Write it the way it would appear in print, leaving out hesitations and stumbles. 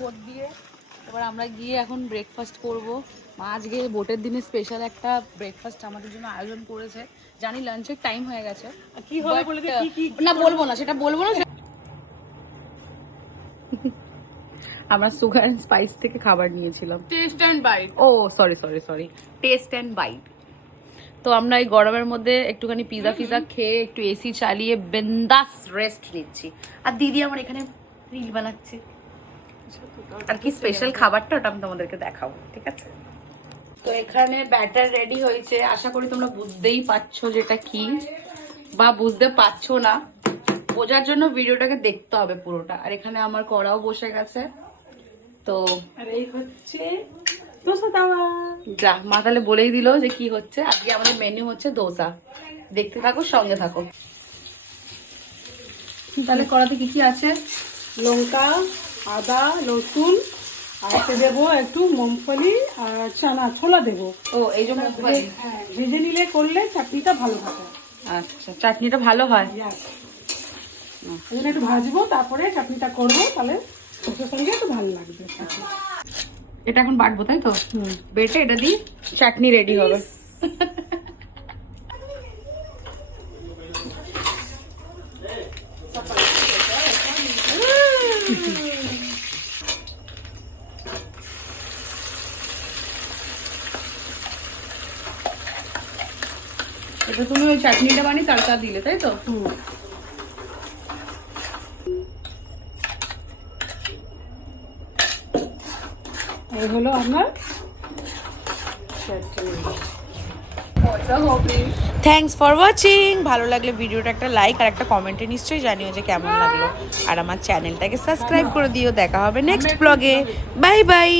Boat দিয়ে। এবার আমরা গিয়ে এখন ব্রেকফাস্ট করব। মা আজকে বোটের দিনে স্পেশাল একটা ব্রেকফাস্ট আমাদের জন্য আয়োজন করেছে। জানি লাঞ্চের টাইম হয়ে গেছে, কি হবে বলে দে, কি না বলবো না, সেটা বলবো না। আমরা সুগার এন্ড স্পাইস থেকে খাবার নিয়েছিলাম, taste and bite. Oh sorry taste and bite. তো আমরা এই গরমের মধ্যে একটুখানি পিজা ফিজা খেয়ে একটু এসি চালিয়ে বিন্দাস রেস্ট নিচ্ছি। আর দিদি আমার এখানে রিল বানাচ্ছে। আর কি স্পেশাল খাবারটা ওটা আমি তোমাদেরকে দেখাবো, ঠিক আছে? তো এখানে ব্যাটার রেডি হয়েছে, আশা করি তোমরা বুঝতেই পারছো যেটা কি, বা বুঝতে পারছো না। বোঝার জন্য ভিডিওটাকে দেখতে হবে পুরোটা। আর এখানে আমার কড়াও বসে গেছে। তো আর এই হচ্ছে দোসা তাওয়া। যা মা তাহলে বলেই দিল যে কি হচ্ছে। আজকে আমাদের মেনু হচ্ছে দোসা। দেখতে থাকো, সঙ্গে থাকো। তাহলে কড়াতে কি কি আছে? লঙ্কা, আদা, রসুন, আর এতে দেবো একটু মুগফলি আর চানা ছোলা দেবো। ও এই জন্য হ্যাঁ, ভেজে নিলে করলে চাটনিটা ভালো থাকে। আচ্ছা, চাটনিটা ভালো হয়। এই জন্য একটু ভাজবো, তারপরে চাটনিটা করবো, তাহলে সবজির সঙ্গে একটু ভালো লাগবে। এটা এখন বাটবো, তাই তো? বেটে এটা দিই চাটনি রেডি হবে। এটা তুমি ওই চাটনিটা বানিয়ে তাড়কা দিলে, তাই তো? এই হলো আপনার থ্যাঙ্কস ফর ওয়াচিং। ভালো লাগলে ভিডিওটা একটা লাইক আর একটা কমেন্টে নিশ্চয়ই জানিও যে কেমন লাগলো। আর আমার চ্যানেলটাকে সাবস্ক্রাইব করে দিও। দেখা হবে নেক্সট ব্লগে। Bye bye.